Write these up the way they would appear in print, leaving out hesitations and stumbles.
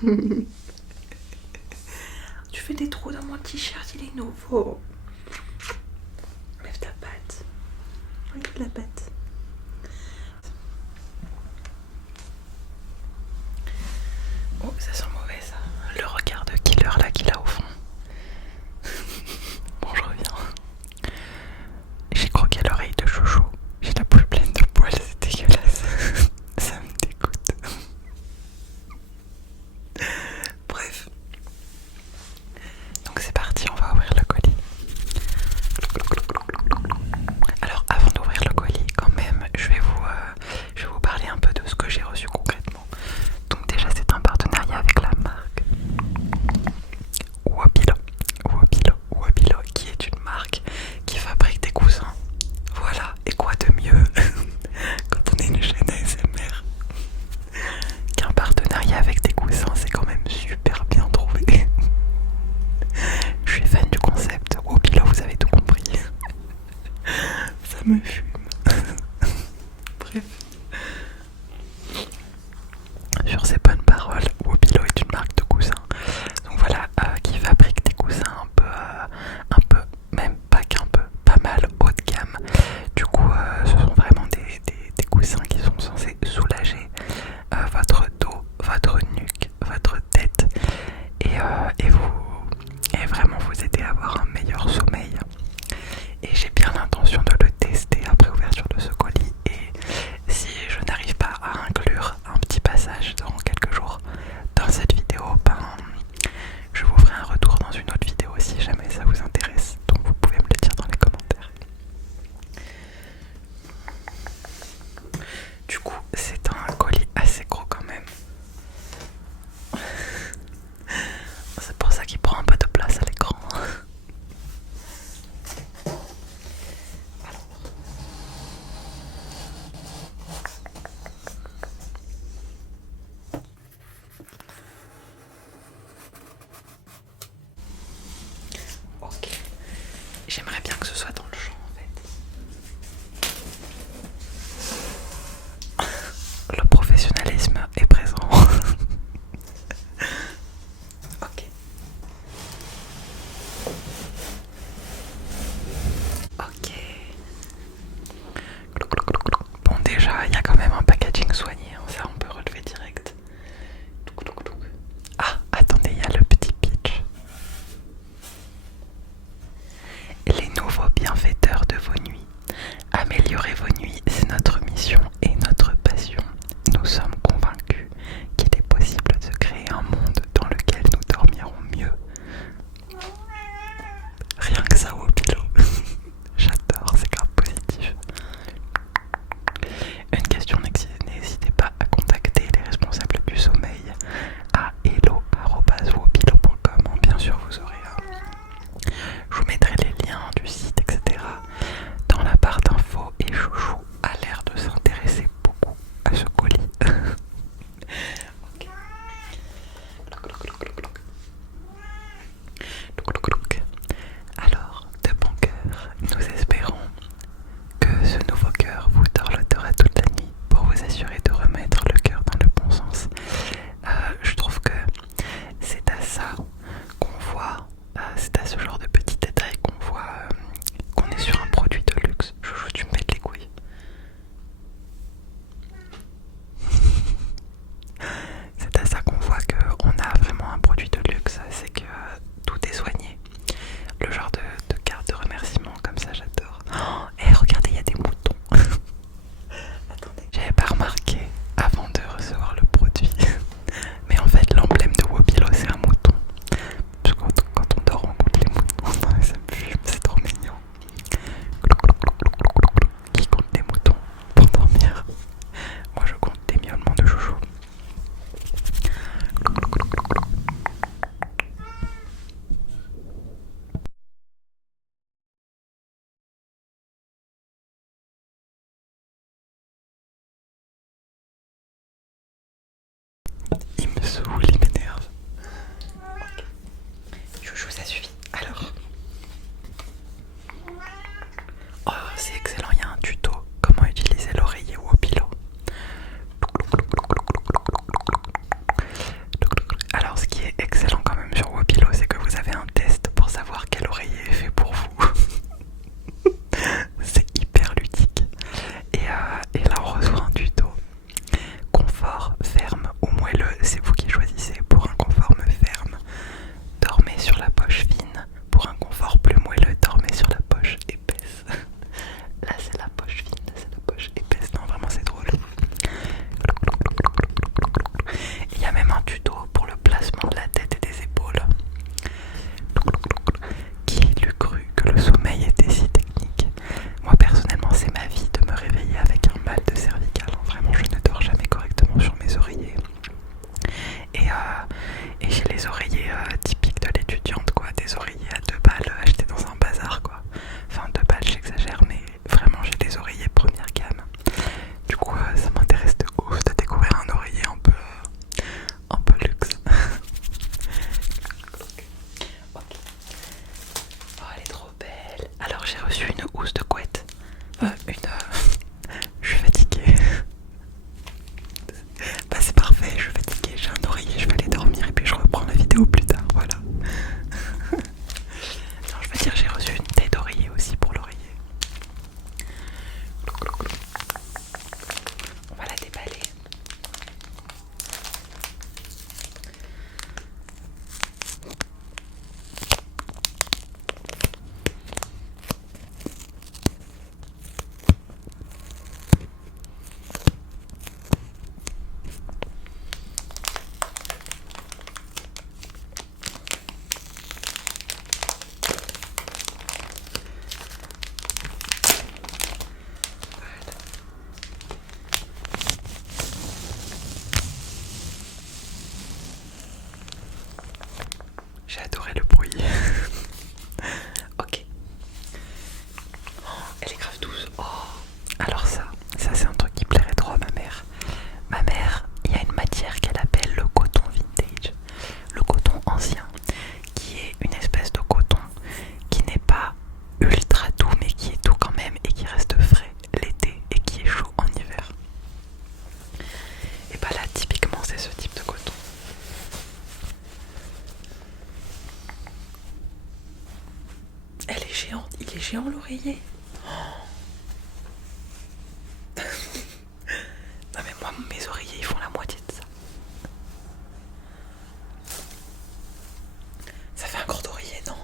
Tu fais des trous dans mon t-shirt, il est nouveau. Lève ta patte. Regarde la patte. Oh, ça sent mauvais ça. Le regard de killer là qu'il a au fond. Bon, je reviens. J'ai croqué l'oreille de chouchou. J'ai la bouche pleine de poils, c'est dégueulasse. Ça me dégoûte. Bref. Donc c'est parti, on va ouvrir le colis. Alors avant d'ouvrir le colis, quand même, je vais vous parler un peu de ce que j'ai reçu concrètement. Donc déjà c'est un partenariat avec la marque Wabilo, qui est une marque qui fabrique des coussins. Voilà, et quoi de mieux quand on est une chaîne ASMR qu'un partenariat avec des coussins, c'est quand même super bien trouvé. Je suis fan du concept. Wabilo, vous avez tout compris. Ça me fume. Bref. Sur ces bonnes paroles, Wabilo est une marque de coussins. Donc voilà, qui fabrique des coussins un peu, même pas qu'un peu, pas mal haut de gamme. Du coup, ce sont vraiment des coussins qui sont censés soulager votre dos, votre nuque, votre tête et vraiment vous aider à avoir un meilleur sommeil. Et j'ai bien l'intention de le tester après ouverture de ce colis. Et si je n'arrive pas à inclure un petit passage dans quelques jours dans cette vidéo, ben je vous ferai un retour dans une autre vidéo si jamais ça vous intéresse. Donc vous pouvez me le dire dans les commentaires. Du coup, c'est un colis assez gros quand même. C'est pour ça qu'il prend un peu de place à l'écran. Ok. J'aimerais bien que ce soit dans le champ en fait. Le professionnalisme est présent. Ok. Ok. Bon, déjà, il y a quand même un packaging soigné, hein, ça on peut relever direct. Ah, attendez, il y a le petit pitch. Les nouveaux bienfaits j'ai les oreillers typiques de l'étudiante, quoi, des oreillers à 2 balles achetés dans un bazar, quoi. Enfin 2 balles, j'exagère, mais vraiment j'ai des oreillers première gamme. Du coup ça m'intéresse de ouf de découvrir un oreiller un peu luxe. Ok. Oh, elle est trop belle. Alors j'ai reçu une housse de couette. Je suis fatiguée. Bah c'est parfait, je suis fatiguée, j'ai un oreiller, je vais aller dormir et puis je reprends la vidéo plus tard, voilà. Non, je veux dire, j'ai reçu une tête d'oreiller aussi pour l'oreiller. On va la déballer. J'ai adoré le bruit. Ok. Oh, elle est grave douce. Oh. Alors ça c'est un truc qui plairait trop à ma mère. Ma mère, il y a une matière qu'elle appelle le coton vintage. Le coton ancien, qui est une espèce de coton qui n'est pas ultra doux mais qui est doux quand même et qui reste frais l'été et qui est chaud en hiver. Et bah là typiquement c'est ce type de coton. Elle est géante, il est géant l'oreiller. Non mais moi mes oreillers ils font la moitié de ça. Ça fait un grand oreiller, non?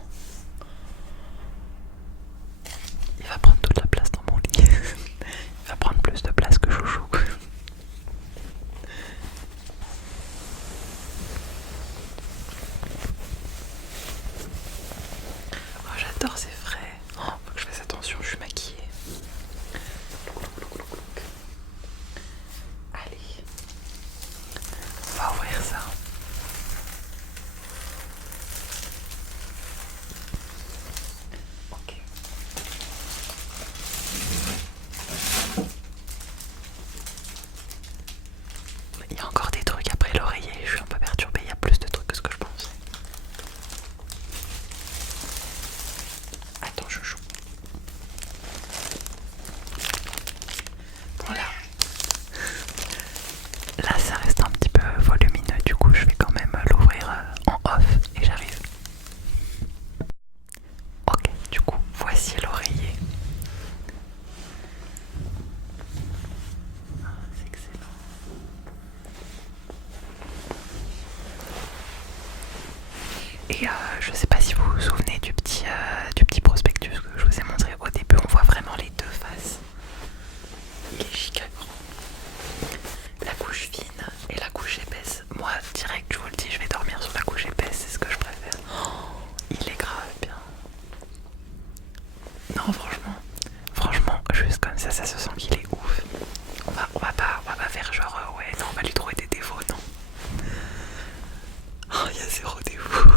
Il va prendre toute la place dans mon lit. Il va prendre plus de place que Chouchou. Oh, j'adore, c'est frais. Oh, faut que je fasse attention, je suis maquillée. Allez, on va ouvrir ça. Ok. Il y a encore des trucs après l'oreiller, je suis un peu perturbée, il y a plus de trucs que ce que je pensais. Attends, je joue. Voilà. Là ça reste un petit peu volumineux, du coup je vais quand même l'ouvrir en off et j'arrive. Ok, du coup voici l'oreiller. Ah, c'est excellent. Et je sais pas si vous vous souvenez du petit prospectus que je vous ai montré au début, on voit vraiment les deux faces. Il est giga grand. La couche fine et la couche épaisse. Moi direct je vous le dis, je vais dormir sur la couche épaisse, c'est ce que je préfère. Oh, il est grave bien. Non franchement, juste comme ça se sent qu'il est ouf. On va pas faire genre ouais non on va lui trouver des défauts, non. Oh, il y a zéro défaut.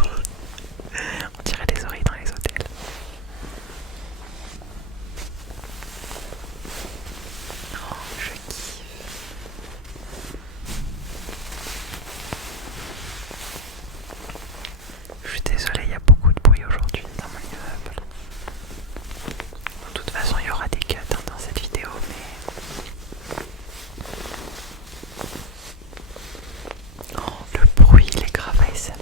On dirait les oreilles dans les hôtels. Oh, je kiffe. Je suis désolée, il y a beaucoup de bruit aujourd'hui dans mon immeuble. De toute façon, il y aura des cuts dans cette vidéo, mais... Oh, le bruit, il est grave ASMR.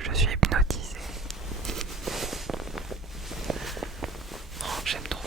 Je suis hypnotisée. Oh, j'aime trop.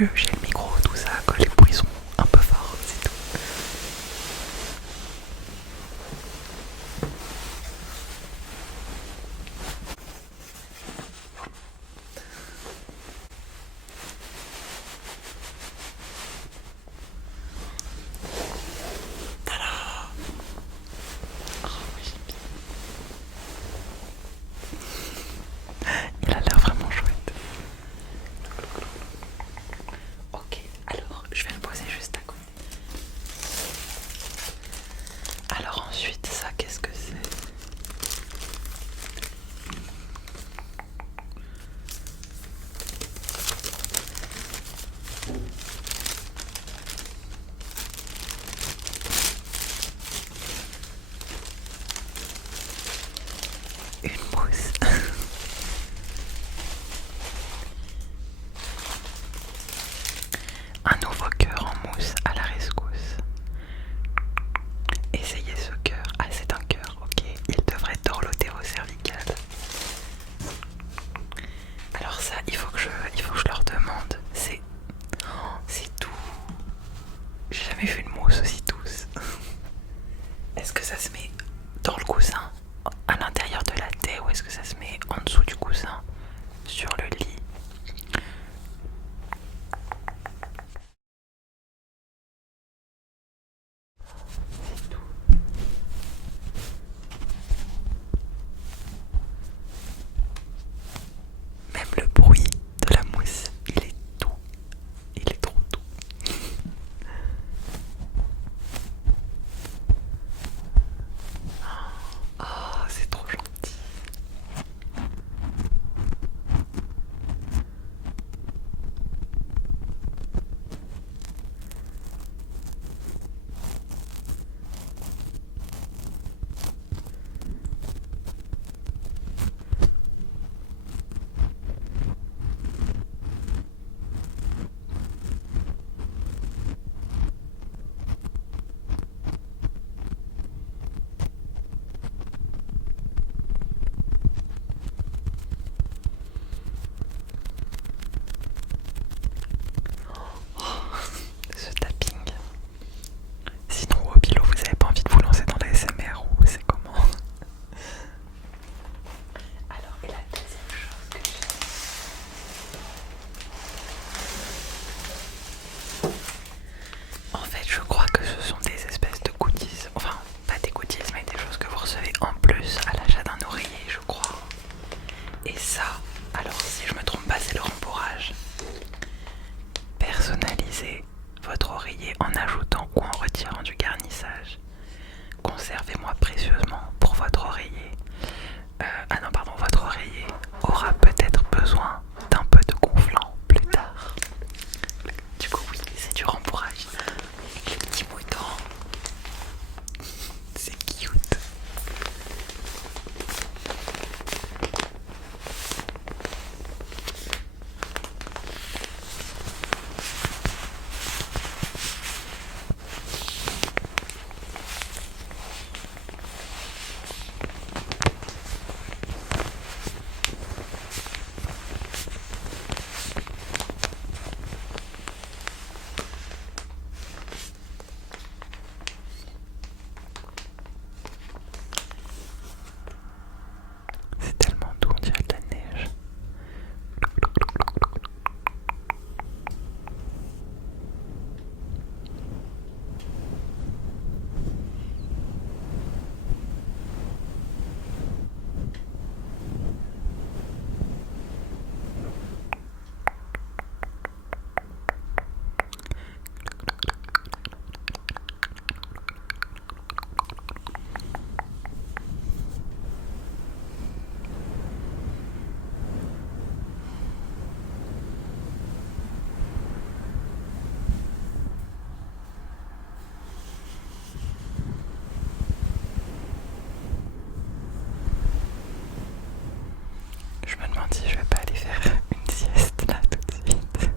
vu, j'ai le micro, tout ça, que les bruits sont un peu forts, c'est tout. Tada! Oh, oui, j'aime bien. Il a l'air vraiment chouette. Ok, alors je vais le poser juste à côté. Alors ensuite, ça, qu'est-ce que c'est? Une mousse. Un nouveau cœur en mousse à la rescousse. Essayez ce cœur. Ah, c'est un cœur, ok. Il devrait dorloter vos cervicales. Alors ça, il faut que je leur demande. C'est tout. J'ai jamais vu une mousse aussi douce. Est-ce que ça se met dans le coussin, à l'intérieur de la tête, ou est-ce que ça se met en dessous du coussin, sur le lit? C'est tout. Même le bruit de la mousse, il est doux. Il est trop doux. Oh, c'est trop gentil. Ce tapping. Sinon, Wobilo, vous avez pas envie de vous lancer dans la SMR ou c'est comment? Alors, et la deuxième chose que j'ai. En fait, je crois que ce sont des espèces de goodies. Enfin, pas des goodies, mais des choses que vous recevez en plus à l'achat d'un oreiller, je crois. Et ça, alors si je me trompe pas, c'est le rembourrage. Personnalisez votre oreiller en ajoutant ou en retirant du garnissage. Conservez-moi précieusement pour votre oreiller. Votre oreiller aura peut-être besoin d'un peu de gonflant plus tard. Du coup, oui, c'est du rembourrage. Les petits moutons. C'est cute. C'est tellement doux, on dirait de la neige. Je me demande si je vais pas aller faire une sieste là tout de suite.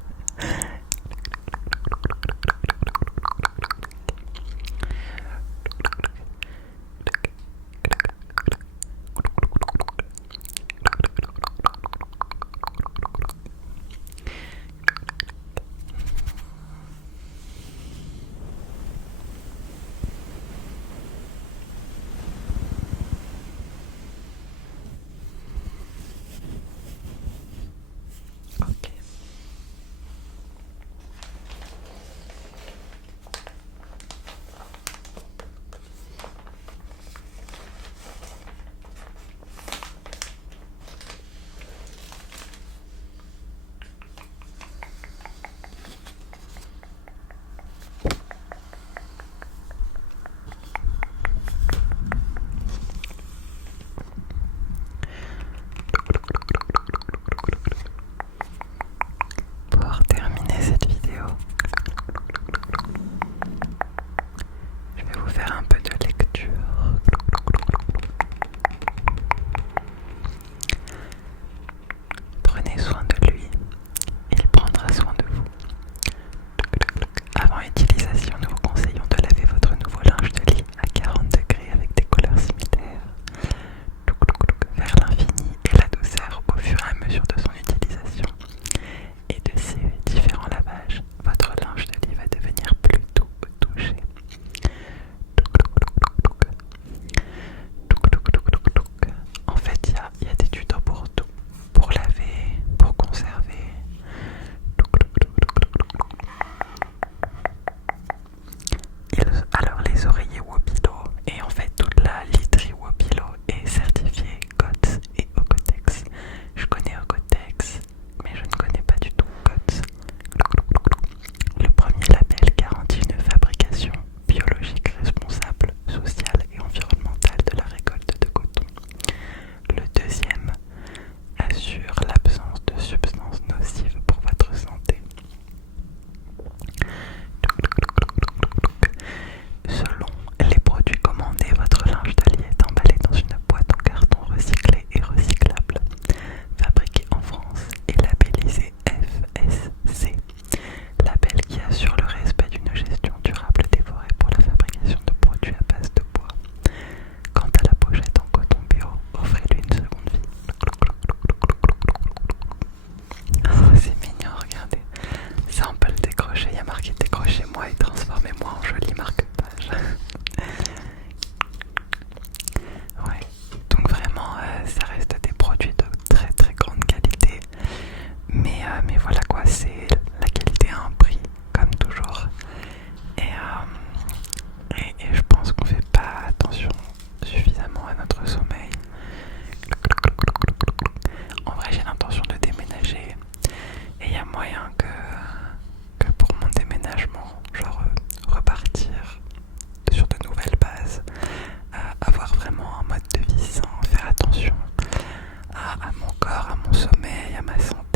mais voilà quoi, c'est la qualité à un prix, comme toujours. Et je pense qu'on fait pas attention suffisamment à notre sommeil. En vrai, j'ai l'intention de déménager et il y a moyen que pour mon déménagement, genre repartir sur de nouvelles bases, avoir vraiment un mode de vie sain, faire attention à mon corps, à mon sommeil, à ma santé,